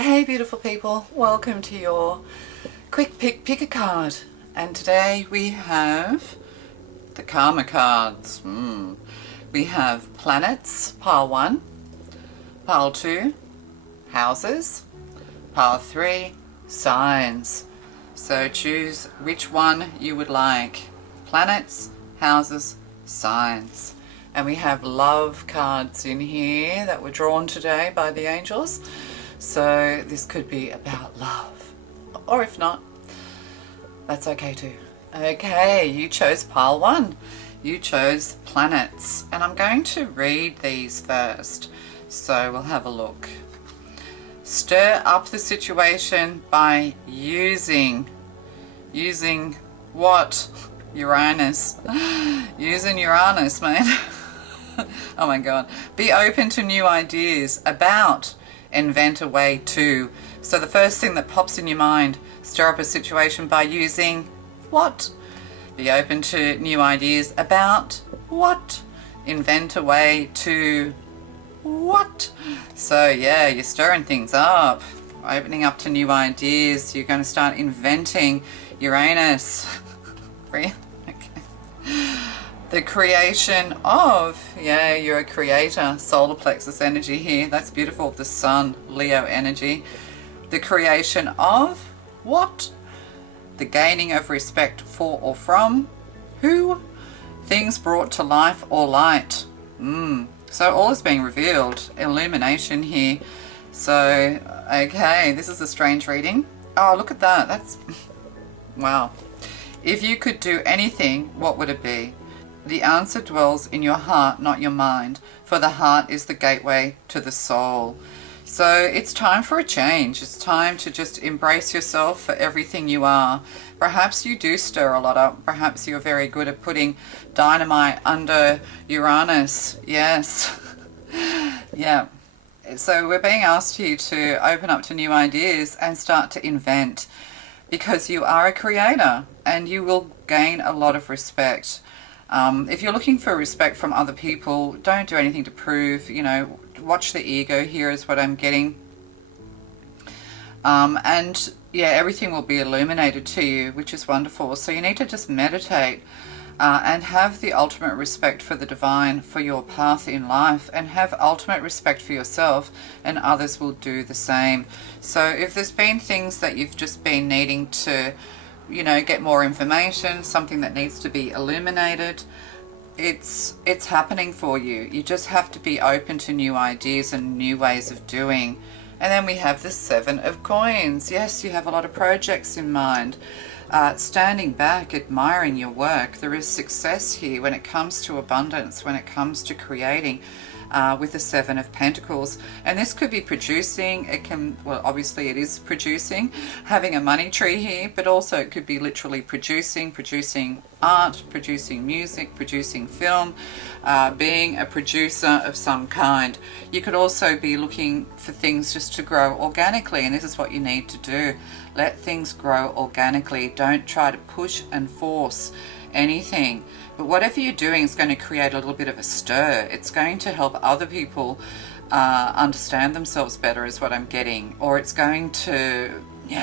Hey beautiful people, welcome to your quick pick a card. And today we have the karma cards. We have planets, pile 1, pile 2, houses, pile 3, signs. So choose which one you would like. Planets, houses, signs. And we have love cards in here that were drawn today by the angels. So this could be about love, or if not, that's okay too. Okay, you chose pile 1. You chose planets, and I'm going to read these first, so we'll have a look. Stir up the situation by using what? Uranus. Using Uranus, mate. Oh my god. Be open to new ideas about, invent a way to. So the first thing that pops in your mind, stir up a situation by using what? Be open to new ideas about what? Invent a way to what? So yeah, you're stirring things up, opening up to new ideas. You're going to start inventing Uranus. Really? Okay. The creation of, yeah, you're a creator, solar plexus energy here. That's beautiful. The sun, Leo energy. The creation of what? The gaining of respect for or from who? Things brought to life or light. So all is being revealed. Illumination here. So, okay, this is a strange reading. Oh, look at that. That's, wow. If you could do anything, what would it be? The answer dwells in your heart, not your mind, for the heart is the gateway to the soul. So it's time for a change. It's time to just embrace yourself for everything you are. Perhaps you do stir a lot up. Perhaps you're very good at putting dynamite under Uranus. Yes. Yeah. So we're being asked here to open up to new ideas and start to invent, because you are a creator and you will gain a lot of respect. If you're looking for respect from other people, don't do anything to prove, watch the ego here is what I'm getting. And yeah, everything will be illuminated to you, which is wonderful. So you need to just meditate and have the ultimate respect for the divine, for your path in life, and have ultimate respect for yourself, and others will do the same. So if there's been things that you've just been needing to get more information, something that needs to be illuminated, it's happening for you. You just have to be open to new ideas and new ways of doing. And then we have the 7 of coins. Yes, you have a lot of projects in mind. Standing back, admiring your work. There is success here when it comes to abundance, when it comes to creating. With the 7 of Pentacles, and this could be producing. It can, well, obviously it is producing, having a money tree here, but also it could be literally producing art, producing music, producing film, being a producer of some kind. You could also be looking for things just to grow organically, and this is what you need to do. Let things grow organically. Don't try to push and force anything. But whatever you're doing is going to create a little bit of a stir. It's going to help other people understand themselves better, is what I'm getting. Or it's going to,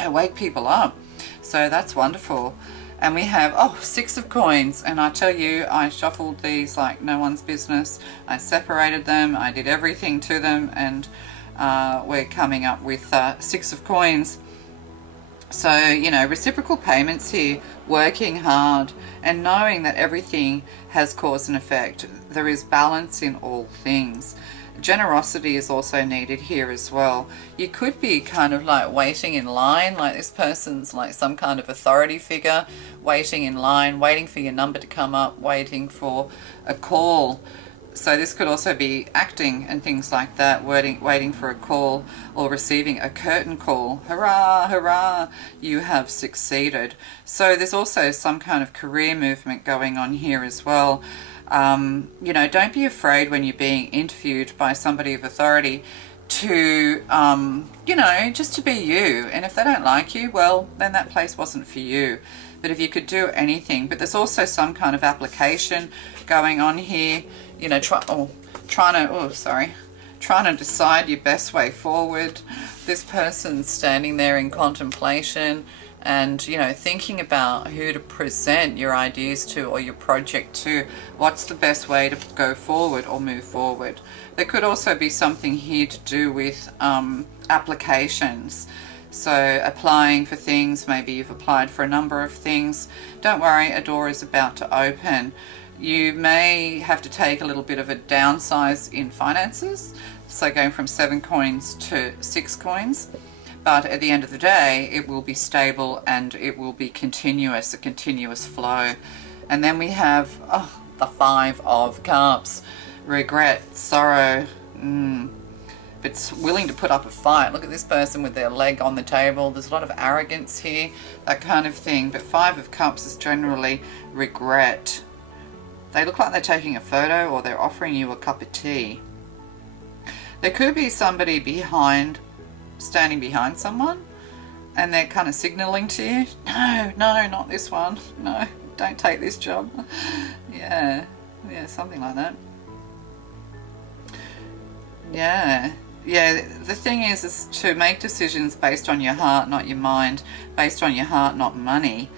wake people up. So that's wonderful. And we have, 6 of coins. And I tell you, I shuffled these like no one's business. I separated them. I did everything to them. And we're coming up with 6 of coins. So, reciprocal payments here, working hard and knowing that everything has cause and effect. There is balance in all things. Generosity is also needed here as well. You could be kind of like waiting in line, like this person's like some kind of authority figure, waiting in line, waiting for your number to come up, waiting for a call. So this could also be acting and things like that, waiting for a call or receiving a curtain call. Hurrah, hurrah, you have succeeded. So there's also some kind of career movement going on here as well. Don't be afraid when you're being interviewed by somebody of authority to, just to be you. And if they don't like you, well, then that place wasn't for you. But if you could do anything, but there's also some kind of application going on here, trying to trying to decide your best way forward. This person's standing there in contemplation and, you know, thinking about who to present your ideas to or your project to. What's the best way to go forward or move forward? There could also be something here to do with applications. So applying for things, maybe you've applied for a number of things. Don't worry, a door is about to open. You may have to take a little bit of a downsize in finances, so going from 7 coins to 6 coins. But at the end of the day, it will be stable and it will be continuous, a continuous flow. And then we have the 5 of Cups, regret, sorrow, It's willing to put up a fight. Look at this person with their leg on the table. There's a lot of arrogance here, that kind of thing. But 5 of Cups is generally regret. They look like they're taking a photo or they're offering you a cup of tea. There could be somebody standing behind someone, and they're kind of signaling to you, no, not this one. No, don't take this job. Yeah, something like that. Yeah, the thing is to make decisions based on your heart, not your mind. Based on your heart, not money.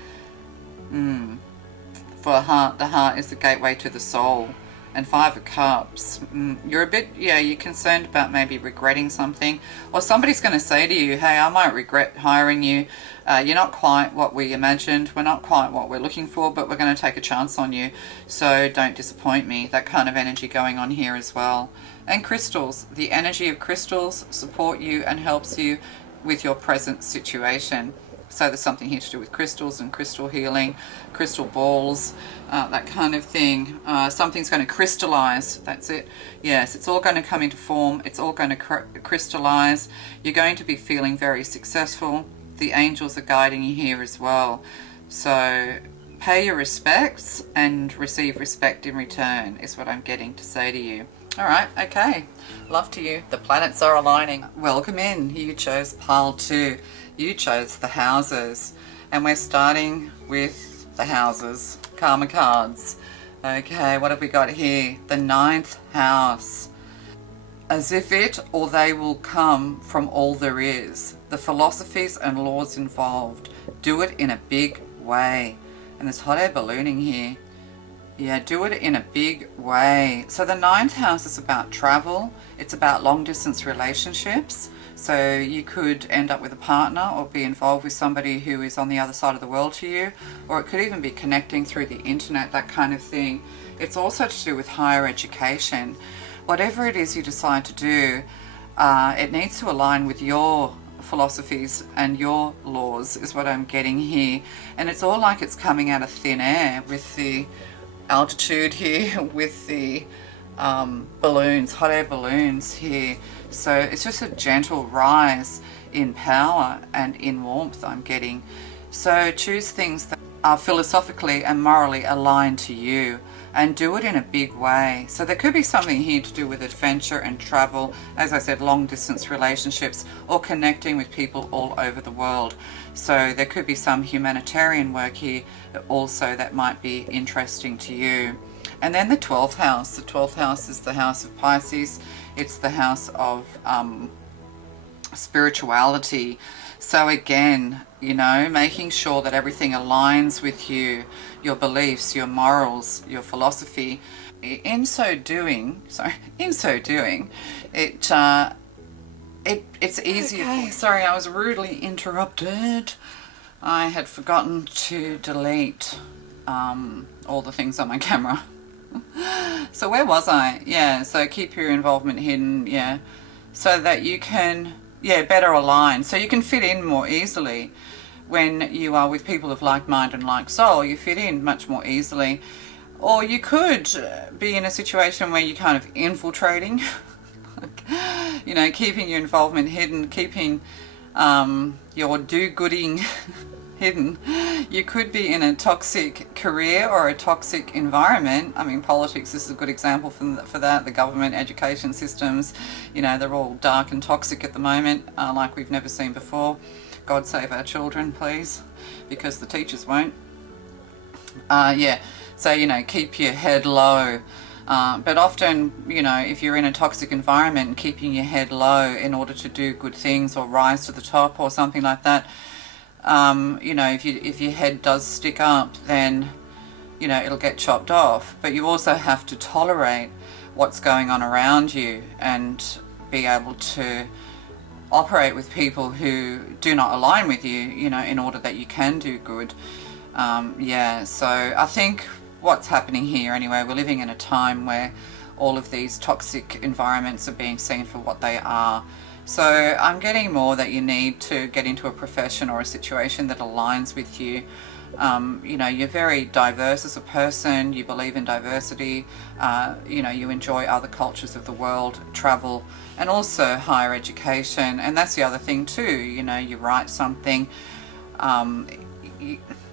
For the heart is the gateway to the soul. And 5 of Cups, you're a bit, you're concerned about maybe regretting something. Or somebody's going to say to you, hey, I might regret hiring you. You're not quite what we imagined. We're not quite what we're looking for, but we're going to take a chance on you. So don't disappoint me. That kind of energy going on here as well. And crystals. The energy of crystals support you and helps you with your present situation. So there's something here to do with crystals and crystal healing, crystal balls, that kind of thing. Something's going to crystallize. That's it. Yes, it's all going to come into form. It's all going to crystallize. You're going to be feeling very successful. The angels are guiding you here as well. So pay your respects and receive respect in return is what I'm getting to say to you. All right, okay. Love to you. The planets are aligning. Welcome in. You chose pile 2. You chose the houses. And we're starting with the houses. Karma cards. Okay, what have we got here? The 9th house. As if it or they will come from all there is. The philosophies and laws involved. Do it in a big way. And there's hot air ballooning here. Yeah, do it in a big way. So the 9th house is about travel. It's about long distance relationships. So you could end up with a partner or be involved with somebody who is on the other side of the world to you. Or it could even be connecting through the internet, that kind of thing. It's also to do with higher education. Whatever it is you decide to do, it needs to align with your philosophies and your laws is what I'm getting here. And it's all like it's coming out of thin air with the altitude here, with the balloons, hot air balloons here. So it's just a gentle rise in power and in warmth I'm getting. So choose things that are philosophically and morally aligned to you and do it in a big way. So there could be something here to do with adventure and travel, as I said, long distance relationships or connecting with people all over the world. So there could be some humanitarian work here also that might be interesting to you. And then the 12th house. The 12th house is the house of Pisces. It's the house of spirituality. So again, you know, making sure that everything aligns with you, your beliefs, your morals, your philosophy. In so doing, it's easier. Okay, sorry, I was rudely interrupted. I had forgotten to delete all the things on my camera. So where was I? Yeah, so keep your involvement hidden, yeah, so that you can, better align. So you can fit in more easily when you are with people of like mind and like soul. You fit in much more easily. Or you could be in a situation where you're kind of infiltrating, you know, keeping your involvement hidden, keeping your do-gooding hidden. You could be in a toxic career or a toxic environment. I mean, politics is a good example for that. The government, education systems, you know, they're all dark and toxic at the moment, like we've never seen before. God save our children, please, because the teachers won't. So, you know, keep your head low. But often, you know, if you're in a toxic environment, keeping your head low in order to do good things or rise to the top or something like that, you know, if your head does stick up, then, you know, it'll get chopped off. But you also have to tolerate what's going on around you and be able to operate with people who do not align with you, you know, in order that you can do good. Yeah, so I think what's happening here anyway, we're living in a time where all of these toxic environments are being seen for what they are. So I'm getting more that you need to get into a profession or a situation that aligns with you. You know, you're very diverse as a person, you believe in diversity, you know, you enjoy other cultures of the world, travel, and also higher education. And that's the other thing too, you know, you write something,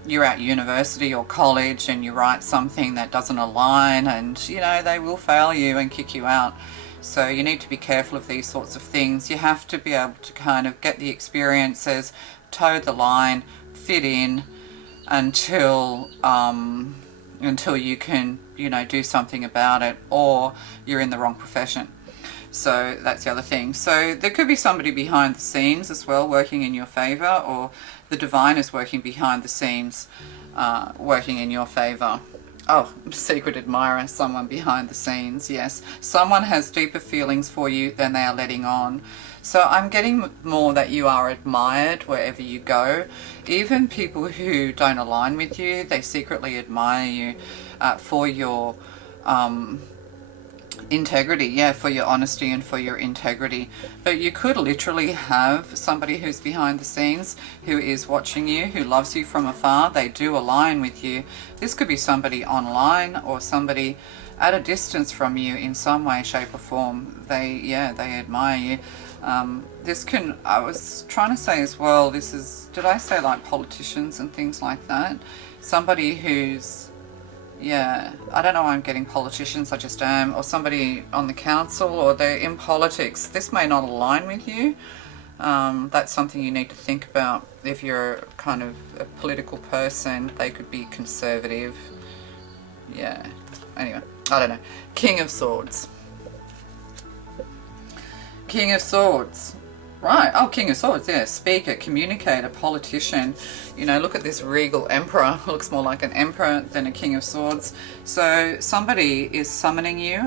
you're at university or college and you write something that doesn't align, and, you know, they will fail you and kick you out. So you need to be careful of these sorts of things. You have to be able to kind of get the experiences, toe the line, fit in, until you can, you know, do something about it, or you're in the wrong profession. So that's the other thing. So there could be somebody behind the scenes as well working in your favor, or the divine is working behind the scenes working in your favor. Oh, secret admirer, someone behind the scenes, yes. Someone has deeper feelings for you than they are letting on. So I'm getting more that you are admired wherever you go. Even people who don't align with you, they secretly admire you for your integrity, yeah, for your honesty and for your integrity. But you could literally have somebody who's behind the scenes, who is watching you, who loves you from afar. They do align with you. This could be somebody online or somebody at a distance from you in some way, shape or form. They admire you. This can, I was trying to say as well, this is, did I say like politicians and things like that? Somebody who's, yeah, I don't know why I'm getting politicians, I just am, or somebody on the council, or they're in politics. This may not align with you. That's something you need to think about. If you're kind of a political person, they could be conservative. Yeah, anyway, I don't know. King of Swords. King of Swords. Right, oh, King of Swords, yeah, speaker, communicator, politician. You know, look at this regal emperor. Looks more like an emperor than a King of Swords. So somebody is summoning you,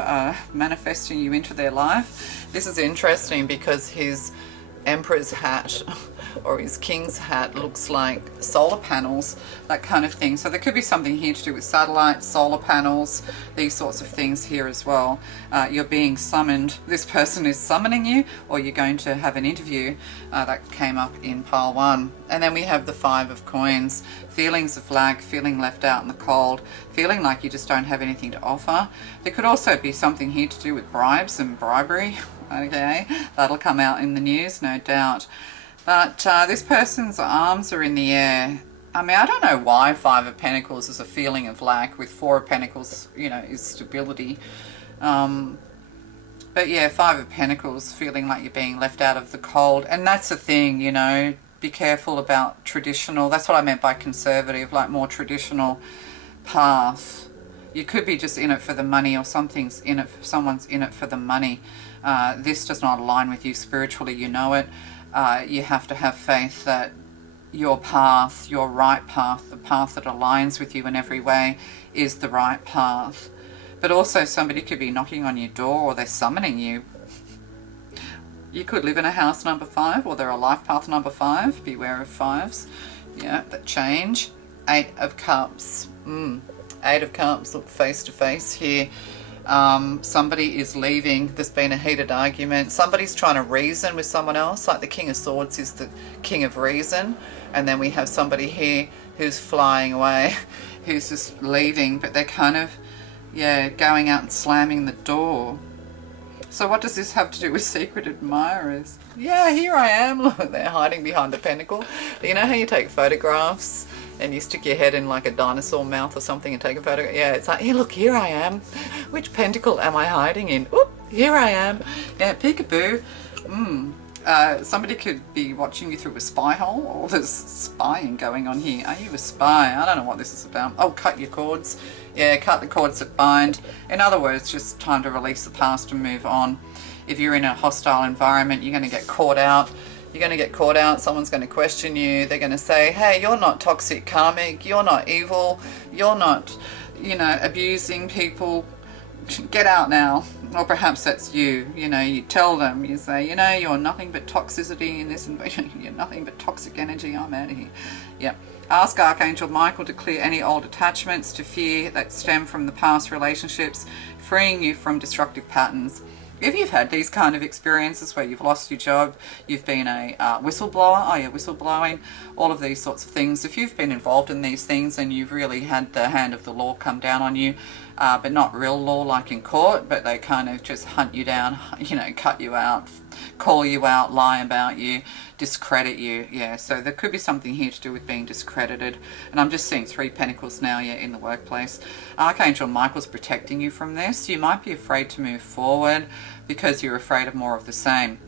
manifesting you into their life. This is interesting because his emperor's hat or his king's hat looks like solar panels, that kind of thing. So there could be something here to do with satellites, solar panels, these sorts of things here as well. You're being summoned. This person is summoning you, or you're going to have an interview. That came up in pile 1. And then we have the 5 of coins. Feelings of lack, feeling left out in the cold, feeling like you just don't have anything to offer. There could also be something here to do with bribes and bribery. Okay, that'll come out in the news, no doubt. But this person's arms are in the air. I mean, I don't know why 5 of Pentacles is a feeling of lack, with 4 of Pentacles, you know, is stability. But yeah, 5 of Pentacles, feeling like you're being left out of the cold. And that's the thing, you know, be careful about traditional. That's what I meant by conservative, like more traditional path. You could be just in it for the money, or someone's in it for the money. This does not align with you spiritually, you know it. You have to have faith that your path, your right path, the path that aligns with you in every way, is the right path. But also somebody could be knocking on your door, or they're summoning you. You could live in a house number 5, or they're a life path number 5. Beware of 5s. Yeah, that change. 8 of Cups. 8 of Cups, look face to face here. Somebody is leaving. There's been a heated argument. Somebody's trying to reason with someone else. Like the King of Swords is the king of reason. And then we have somebody here who's flying away, who's just leaving. But they're kind of, yeah, going out and slamming the door. So what does this have to do with secret admirers? Yeah, here I am. Look, they're hiding behind the pentacle. You know how you take photographs and you stick your head in like a dinosaur mouth or something and take a photograph? Yeah, it's like, hey, look, here I am. Which pentacle am I hiding in? Oop, here I am. Yeah, peekaboo. Somebody could be watching you through a spy hole, or there's spying going on here. Are you a spy? I don't know what this is about. Oh, cut your cords. Yeah, cut the cords that bind. In other words, just time to release the past and move on. If you're in a hostile environment, you're going to get caught out. You're going to get caught out. Someone's going to question you. They're going to say, hey, you're not toxic karmic. You're not evil. You're not, you know, abusing people. Get out now. Or perhaps that's you. You know, you tell them, you say, you know, you're nothing but toxicity in this environment. You're nothing but toxic energy. I'm out of here. Yep. Ask Archangel Michael to clear any old attachments to fear that stem from the past relationships, freeing you from destructive patterns. If you've had these kind of experiences where you've lost your job, you've been a whistleblower, whistleblowing, all of these sorts of things. If you've been involved in these things and you've really had the hand of the law come down on you, but not real law like in court, but they kind of just hunt you down, you know, cut you out, call you out, lie about you, discredit you. Yeah, so there could be something here to do with being discredited. And I'm just seeing 3 pentacles now, yeah, in the workplace. Archangel Michael's protecting you from this. You might be afraid to move forward because you're afraid of more of the same.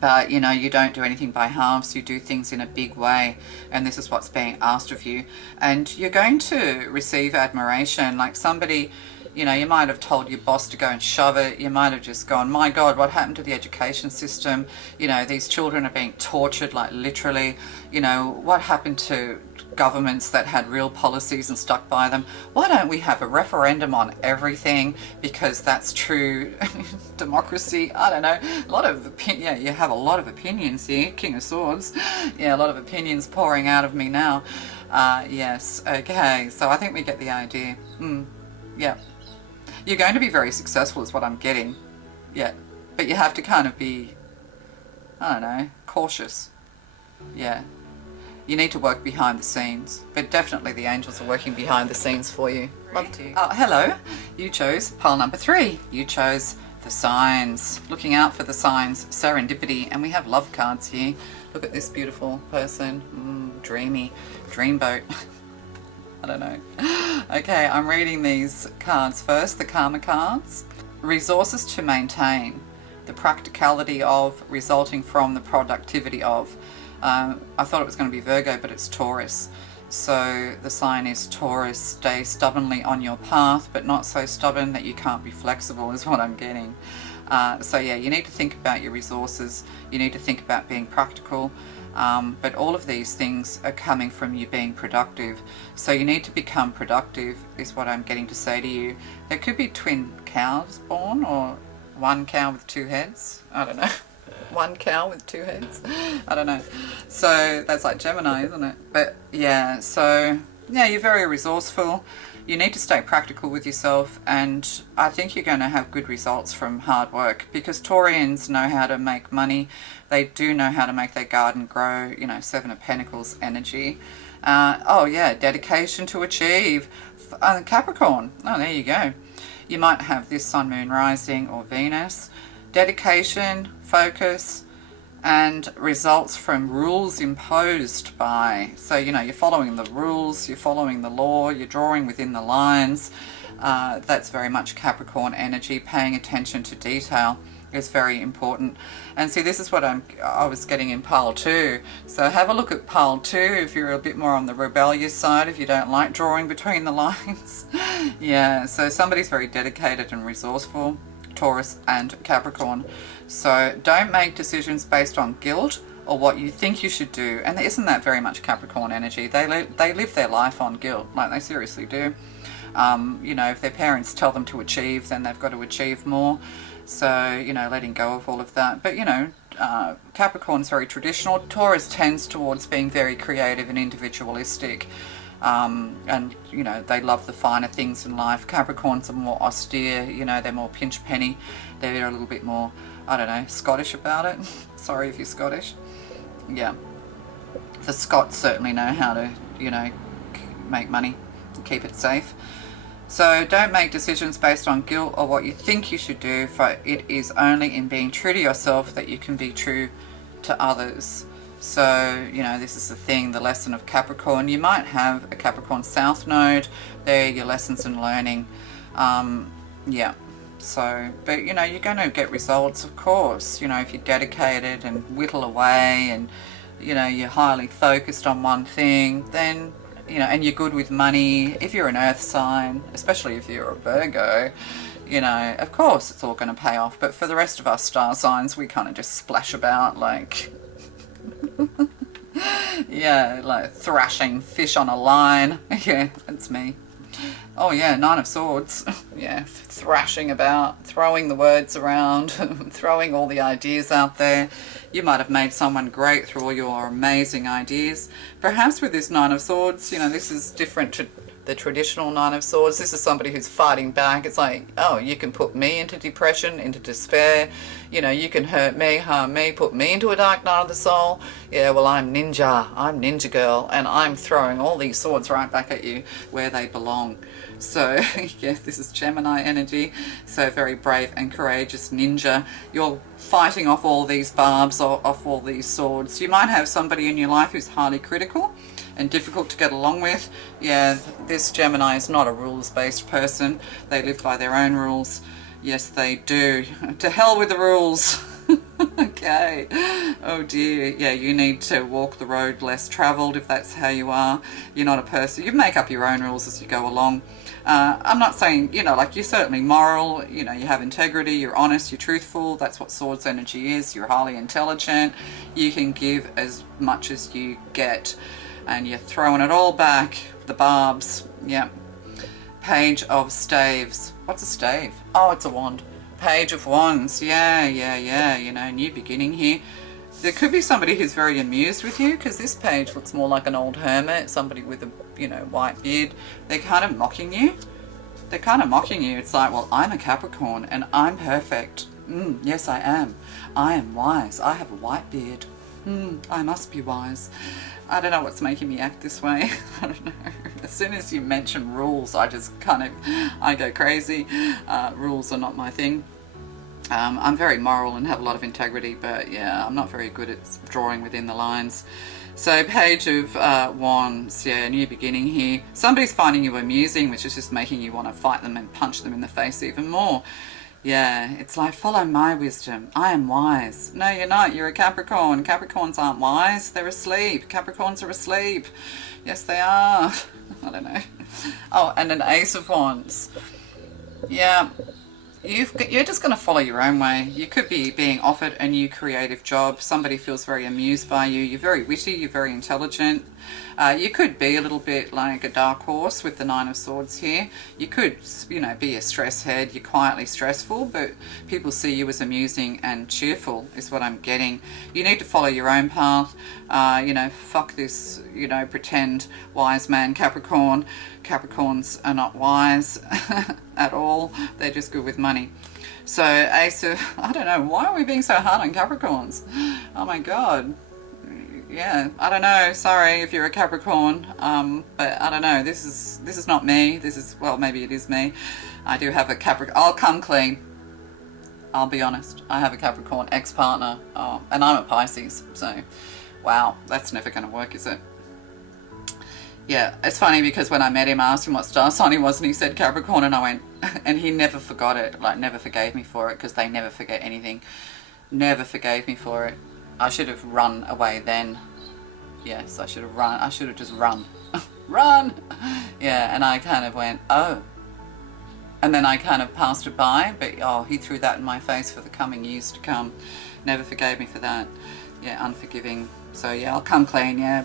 But, you know, you don't do anything by halves. You do things in a big way. And this is what's being asked of you. And you're going to receive admiration. Like somebody, you know, you might have told your boss to go and shove it. You might have just gone, my God, what happened to the education system? You know, these children are being tortured, like literally. You know, what happened to governments that had real policies and stuck by them? Why don't we have a referendum on everything, because that's true democracy? I don't know. A lot of yeah, you have a lot of opinions here. King of Swords. Yeah, a lot of opinions pouring out of me now. Yes, okay, so I think we get the idea. Yeah, you're going to be very successful is what I'm getting. Yeah, but you have to kind of be, I don't know, cautious. Yeah. You need to work behind the scenes, but definitely the angels are working behind the scenes for you. Love to. Oh, hello. You chose pile number 3. You chose the signs. Looking out for the signs, serendipity, and we have love cards here. Look at this beautiful person. Dreamy. Dreamboat. I don't know. Okay, I'm reading these cards first. The karma cards. Resources to maintain. The practicality of, resulting from the productivity of. I thought it was going to be Virgo, but it's Taurus. So the sign is Taurus. Stay stubbornly on your path, but not so stubborn that you can't be flexible is what I'm getting. So yeah, you need to think about your resources. You need to think about being practical. But all of these things are coming from you being productive. So you need to become productive is what I'm getting to say to you. There could be twin cows born, or one cow with 2 heads. I don't know. One cow with 2 heads. I don't know. So that's like Gemini, isn't it? But yeah, so yeah, you're very resourceful. You need to stay practical with yourself, and I think you're going to have good results from hard work, because Taurians know how to make money. They do know how to make their garden grow, you know, 7 of Pentacles energy. Oh yeah, dedication to achieve. Capricorn. Oh, there you go. You might have this Sun, Moon, Rising, or Venus. Dedication, focus, and results from rules imposed by. So, you know, you're following the rules, you're following the law, you're drawing within the lines. That's very much Capricorn energy. Paying attention to detail is very important. And see, this is what I was getting in pile 2. So have a look at pile 2 if you're a bit more on the rebellious side, if you don't like drawing between the lines. Yeah, so somebody's very dedicated and resourceful. Taurus and Capricorn. So don't make decisions based on guilt or what you think you should do. And isn't that very much Capricorn energy? They live their life on guilt, like they seriously do. You know, if their parents tell them to achieve, then they've got to achieve more. So, you know, letting go of all of that. But, you know, Capricorn's very traditional. Taurus tends towards being very creative and individualistic. And, you know, they love the finer things in life. Capricorns are more austere, you know, they're more pinch penny. They're a little bit more, I don't know, Scottish about it. Sorry if you're Scottish. Yeah. The Scots certainly know how to, you know, make money and keep it safe. So don't make decisions based on guilt or what you think you should do, for it is only in being true to yourself that you can be true to others. So, you know, this is the thing, the lesson of Capricorn. You might have a Capricorn South Node. There are your lessons in learning. Yeah. So, but you know, you're going to get results, of course, you know, if you're dedicated and whittle away and, you know, you're highly focused on one thing, then, you know, and you're good with money. If you're an earth sign, especially if you're a Virgo, you know, of course it's all going to pay off. But for the rest of us star signs, we kind of just splash about like, yeah, like thrashing fish on a line. Yeah, that's me. Oh yeah, Nine of Swords. Yeah, thrashing about, throwing the words around, throwing all the ideas out there. You might have made someone great through all your amazing ideas. Perhaps with this Nine of Swords, you know, this is different to the traditional Nine of Swords. This is somebody who's fighting back. It's like, oh, you can put me into depression, into despair. You know, you can hurt me, harm me, put me into a dark night of the soul. Yeah, well, I'm Ninja Girl, and I'm throwing all these swords right back at you where they belong. So, yeah, this is Gemini energy. So very brave and courageous ninja. You're fighting off all these barbs, off all these swords. You might have somebody in your life who's highly critical and difficult to get along with. Yeah, this Gemini is not a rules-based person. They live by their own rules. Yes, they do. To hell with the rules. Okay. Oh dear. Yeah, you need to walk the road less traveled if that's how you are. You're not a person. You make up your own rules as you go along. I'm not saying, you know, like you're certainly moral, you know, you have integrity, you're honest, you're truthful. That's what Swords energy is. You're highly intelligent. You can give as much as you get. And you're throwing it all back. The barbs. Yeah. Page of Staves. What's a stave? Oh, it's a wand. Page of Wands. Yeah. You know, new beginning here. There could be somebody who's very amused with you, because this page looks more like an old hermit, somebody with a, you know, white beard. They're kind of mocking you. They're kind of mocking you. It's like, well, I'm a Capricorn and I'm perfect. Yes, I am. I am wise. I have a white beard. I must be wise. I don't know what's making me act this way. I don't know. As soon as you mention rules, I just kind of, I go crazy. Rules are not my thing. I'm very moral and have a lot of integrity, but yeah, I'm not very good at drawing within the lines. So Page of Wands, yeah, new beginning here. Somebody's finding you amusing, which is just making you want to fight them and punch them in the face even more. Yeah, it's like, follow my wisdom. I am wise. No, you're not. You're a Capricorn. Capricorns aren't wise. They're asleep. Capricorns are asleep. Yes, they are. I don't know. Oh, and an Ace of Wands. Yeah. You're just going to follow your own way. You could be being offered a new creative job. Somebody feels very amused by you. You're very witty. You're very intelligent. You could be a little bit like a dark horse with the Nine of Swords here. You could, you know, be a stress head. You're quietly stressful, but people see you as amusing and cheerful is what I'm getting. You need to follow your own path. You know, fuck this, you know, pretend wise man Capricorn. Capricorns are not wise at all. They're just good with money. So Ace of, I don't know, why are we being so hard on Capricorns? Oh my God. Yeah, I don't know. Sorry if you're a Capricorn, but I don't know. This is not me. This is, well, maybe it is me. I do have a Capricorn. I'll come clean. I'll be honest. I have a Capricorn ex-partner, and I'm a Pisces. So, wow, that's never going to work, is it? Yeah, it's funny because when I met him, I asked him what star sign he was, and he said Capricorn, and I went, and he never forgot it. Like, never forgave me for it, because they never forget anything. Never forgave me for it. I should have run away then. Yes, I should have run. I should have just run. Run! Yeah, and I kind of went, oh. And then I kind of passed it by, but oh, he threw that in my face for the coming years to come. Never forgave me for that. Yeah, unforgiving. So yeah, I'll come clean, yeah.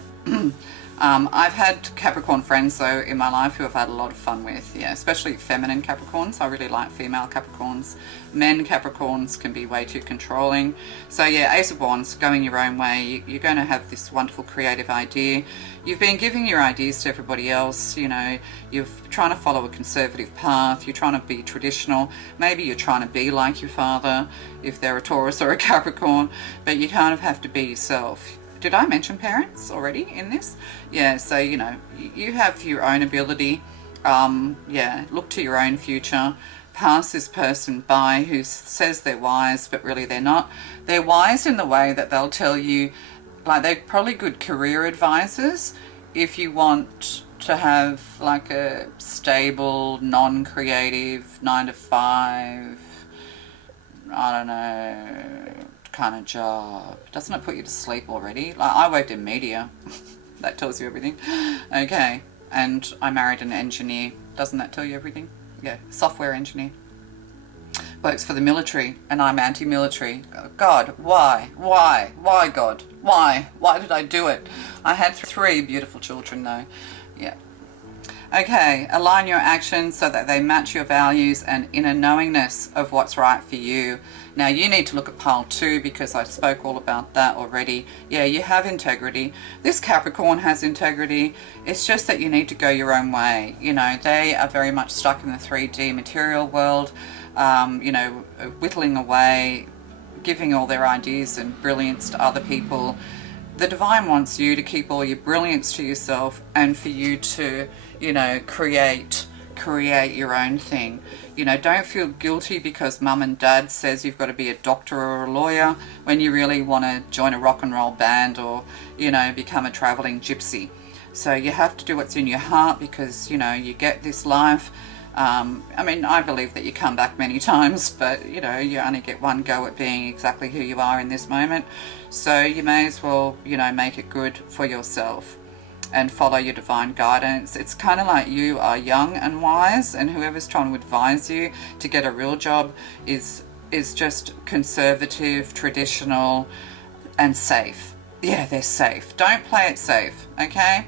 I've had Capricorn friends though in my life who I've had a lot of fun with, yeah, especially feminine Capricorns. I really like female Capricorns. Men Capricorns can be way too controlling. So yeah, Ace of Wands, going your own way. You're going to have this wonderful creative idea. You've been giving your ideas to everybody else, you know, you're trying to follow a conservative path, you're trying to be traditional. Maybe you're trying to be like your father, if they're a Taurus or a Capricorn, but you kind of have to be yourself. Did I mention parents already in this? Yeah, so, you know, you have your own ability. Yeah, look to your own future. Pass this person by who says they're wise, but really they're not. They're wise in the way that they'll tell you, like, they're probably good career advisors if you want to have like a stable, non-creative 9 to 5, I don't know, kind of job? Doesn't it put you to sleep already? Like, I worked in media. That tells you everything. Okay. And I married an engineer. Doesn't that tell you everything? Yeah, software engineer. Works for the military, and I'm anti-military. God, why? Why? Why, God? Why? Why did I do it? I had 3 beautiful children, though. Yeah. Okay, align your actions so that they match your values and inner knowingness of what's right for you. Now, you need to look at pile 2 because I spoke all about that already. Yeah, you have integrity. This Capricorn has integrity. It's just that you need to go your own way. You know, they are very much stuck in the 3D material world, you know, whittling away, giving all their ideas and brilliance to other people. The divine wants you to keep all your brilliance to yourself and for you to, you know, create your own thing. You know, don't feel guilty because mum and dad says you've got to be a doctor or a lawyer when you really want to join a rock and roll band or, you know, become a traveling gypsy. So you have to do what's in your heart because, you know, you get this life. I mean, I believe that you come back many times, but, you know, you only get one go at being exactly who you are in this moment. So you may as well, you know, make it good for yourself and follow your divine guidance. It's kind of like you are young and wise, and whoever's trying to advise you to get a real job is just conservative, traditional, and safe. Yeah, they're safe. Don't play it safe, okay?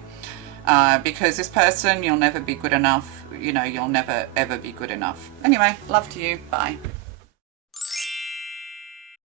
Because this person, you'll never be good enough. You know, you'll never ever be good enough. Anyway, love to you. Bye.